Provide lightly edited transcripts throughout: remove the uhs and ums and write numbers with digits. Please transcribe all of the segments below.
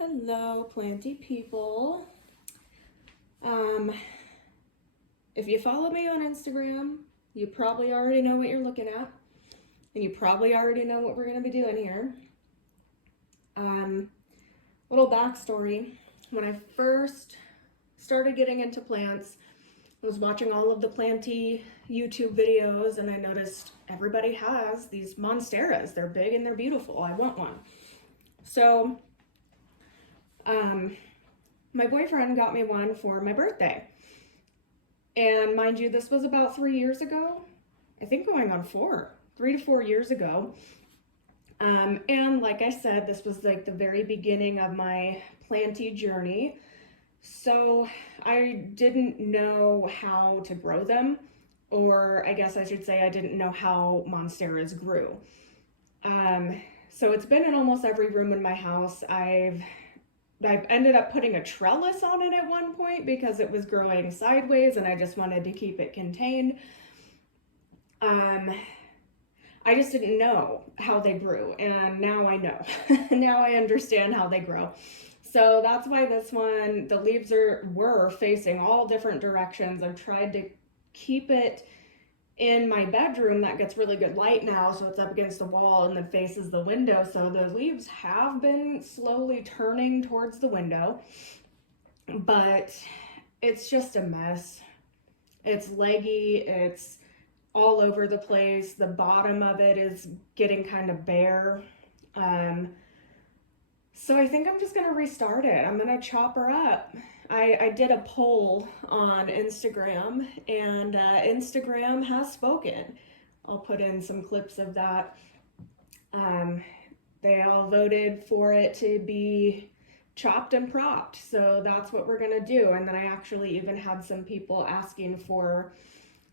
Hello, planty people. If you follow me on Instagram, you probably already know what you're looking at, and you probably already know what we're going to be doing here. Little backstory. When I first started getting into plants, I was watching all of the planty YouTube videos, and I noticed everybody has these Monsteras. They're big and they're beautiful. I want one. So, my boyfriend got me one for my birthday. And mind you, this was about 3 years ago. I think going on 3 to 4 years ago. And like I said, this was like the very beginning of my planty journey. So I didn't know how to grow them, or I guess I should say I didn't know how Monsteras grew. So it's been in almost every room in my house. I've ended up putting a trellis on it at one point because it was growing sideways and I just wanted to keep it contained. I just didn't know how they grew, and now I know. Now I understand how they grow. So that's why this one, the leaves were facing all different directions. I've tried to keep it in my bedroom that gets really good light now, so it's up against the wall and then faces the window. So the leaves have been slowly turning towards the window, but it's just a mess. It's leggy, it's all over the place. The bottom of it is getting kind of bare. So I think I'm just gonna restart it. I'm gonna chop her up. I did a poll on Instagram, and Instagram has spoken. I'll put in some clips of that. They all voted for it to be chopped and propped, so that's what we're gonna do. And then I actually even had some people asking for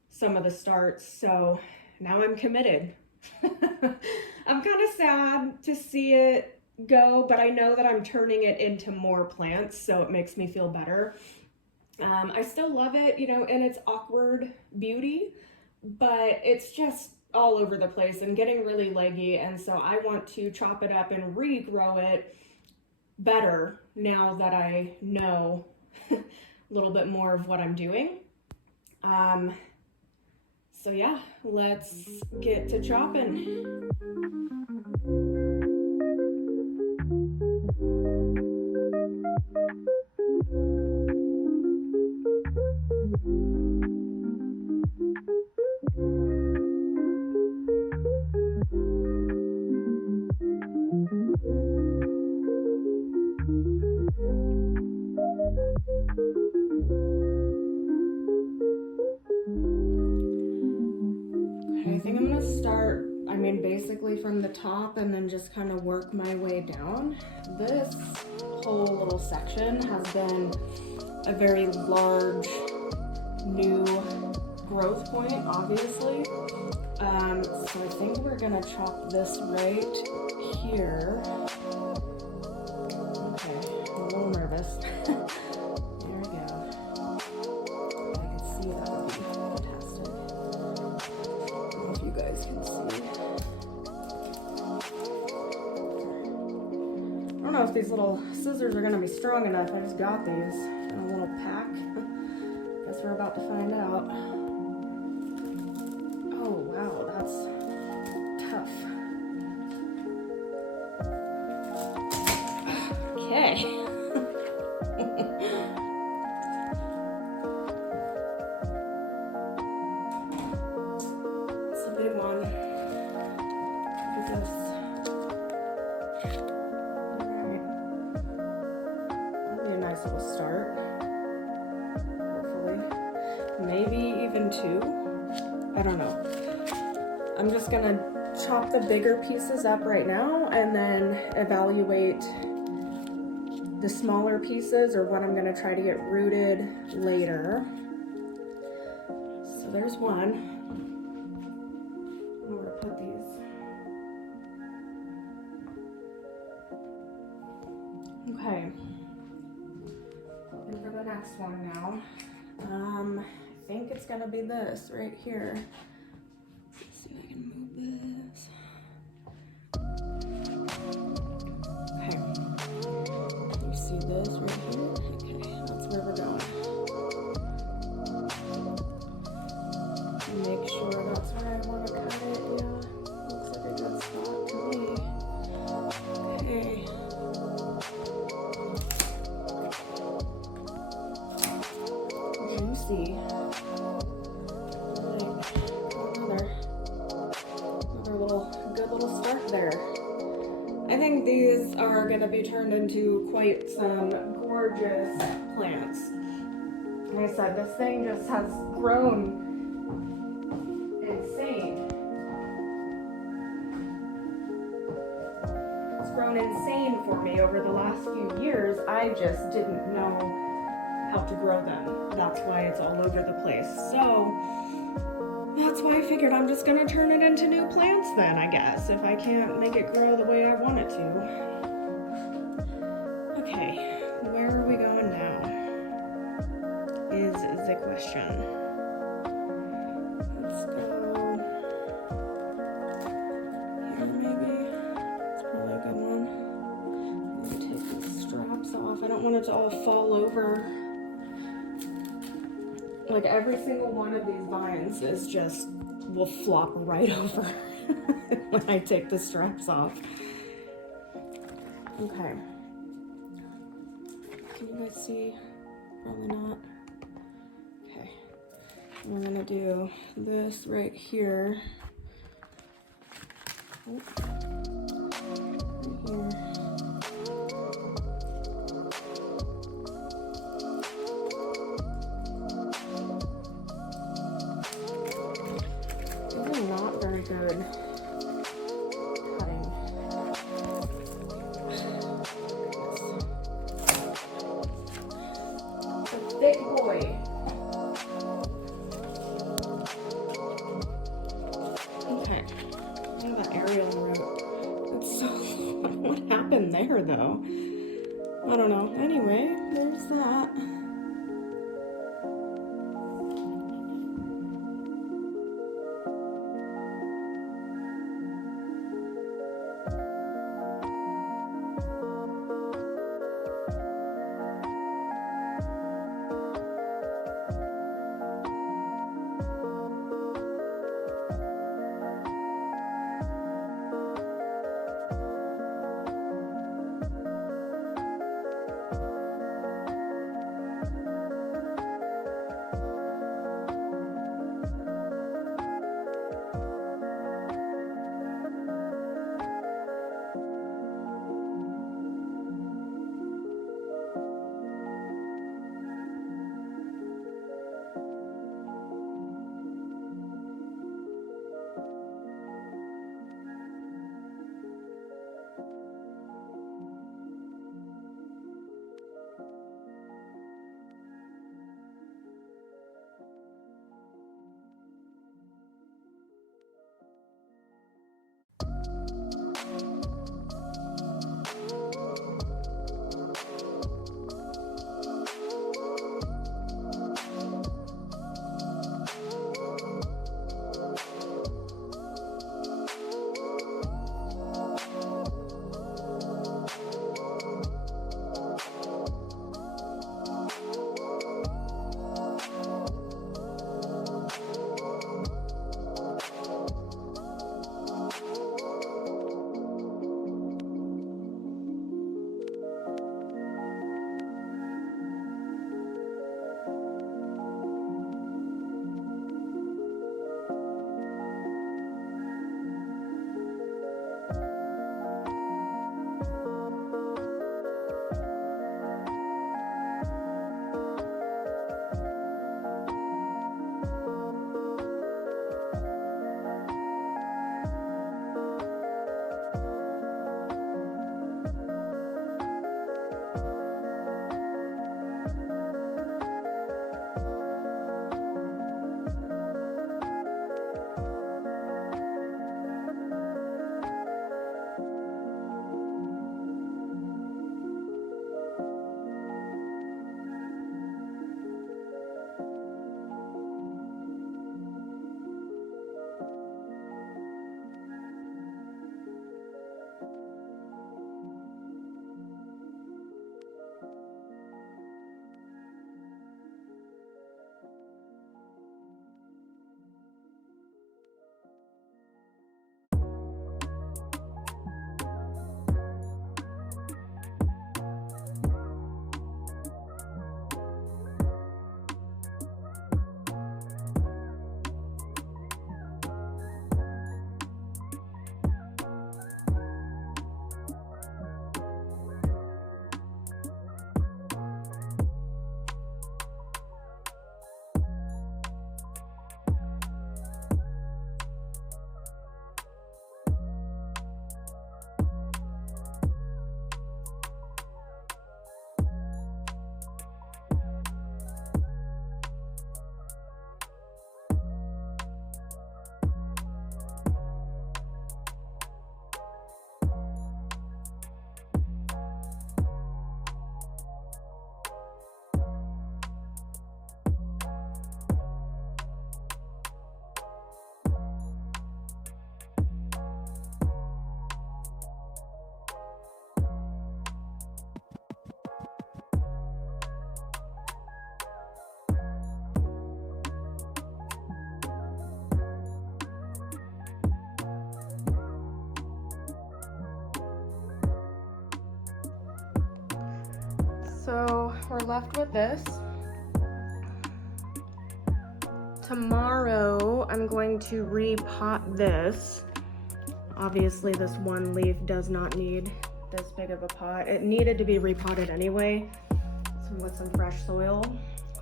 some of the starts, so now I'm committed. I'm kind of sad to see it go, but I know that I'm turning it into more plants, so it makes me feel better. I still love it, in its awkward beauty, but it's just all over the place and getting really leggy, and so I want to chop it up and regrow it better now that I know a little bit more of what I'm doing. So yeah, let's get to chopping. I think I'm gonna start, basically from the top and then just kind of work my way down. This whole little section has been a very large new growth point, obviously. So I think we're gonna chop this right here. Okay, I'm a little nervous. There we go. I can see that would be fantastic. I don't know if you guys can see. I don't know if these little scissors are gonna be strong enough. I just got these in a little pack. Guess we're about to find out. Oh wow, that's tough. Okay. It's a big one. Look at this. Alright. That'll be a nice little start. Hopefully. Maybe even 2. I don't know. I'm just gonna chop the bigger pieces up right now and then evaluate the smaller pieces, or what I'm gonna try to get rooted later. So there's one. I'm gonna put these. Okay. And for the next one now, I think it's gonna be this right here. Let's see if I can move this. Okay. that's where I want to cut it. Yeah, looks like a good spot to me. Okay. Juicy. Another good little start there. I think these are going to be turned into quite some gorgeous plants. Like I said, this thing just has grown insane. It's grown insane for me over the last few years. I just didn't know how to grow them. That's why it's all over the place. So that's why I figured I'm just gonna turn it into new plants then, I guess, if I can't make it grow the way I want it to. Okay, where are we going now? Is the question. Let's go here maybe. It's probably a good one. Let me take these straps off. I don't want it to all fall over. Like every single one of these vines is just will flop right over when I take the straps off. Okay. Can you guys see? Probably not. Okay. We're gonna do this right here. Oh. Right here. Not very good cutting. A big boy. Okay. Look at that aerial root. That's so what happened there though? I don't know. Anyway, there's that. So we're left with this. Tomorrow I'm going to repot this. Obviously this one leaf does not need this big of a pot. It needed to be repotted anyway, with some fresh soil.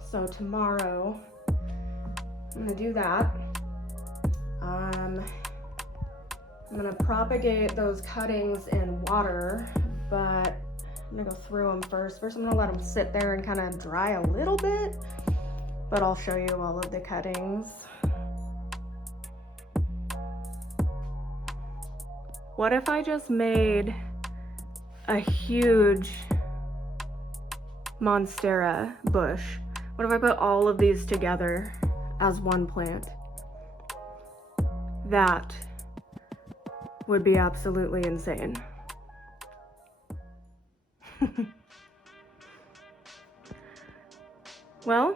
So tomorrow I'm gonna do that. I'm gonna propagate those cuttings in water, but I'm gonna go through them first. First I'm gonna let them sit there and kind of dry a little bit, but I'll show you all of the cuttings. What if I just made a huge Monstera bush? What if I put all of these together as one plant? That would be absolutely insane. Well,